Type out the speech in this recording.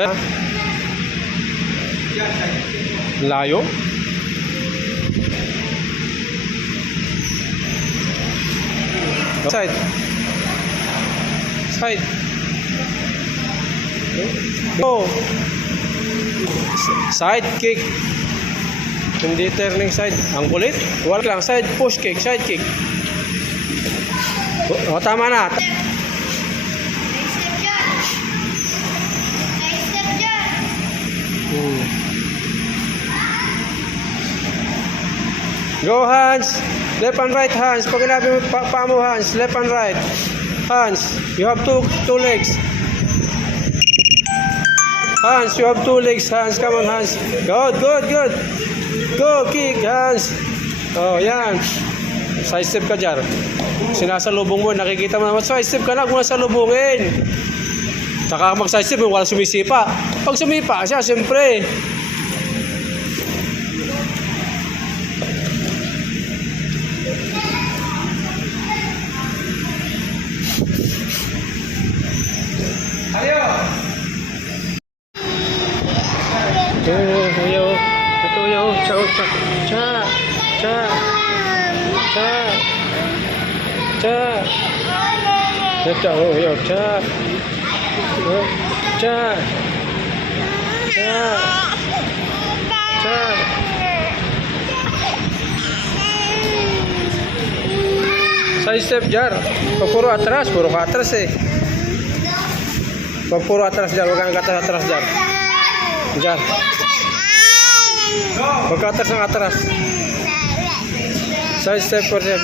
Sir? Layo? Side. Side. Go. Side kick. Hindi turning side. Ang kulit. Wala lang. Side push kick. Side kick. O, tama na. Go hands. Left and right hands. Pag inabi mo pa mo hands. Left and right. Hands. You have two legs. Hands. You have two legs. Hands. Come on hands. Good. Go kick hands. Oh yan. Side step ka dyan. Sinasalubong mo. Nakikita mo naman. Side step ka na. Kung nasalubungin. Saka mag side step. Wala sumisipa. Pag sumipa siya, siyempre. Ayaw. Ito ayaw. Cha. Ayaw. Cha. Side step jar. Pag puro atras eh. Pag puro atras jar, huwag kang atras jar. Jar. Pagka atras ng atras. Side step for step.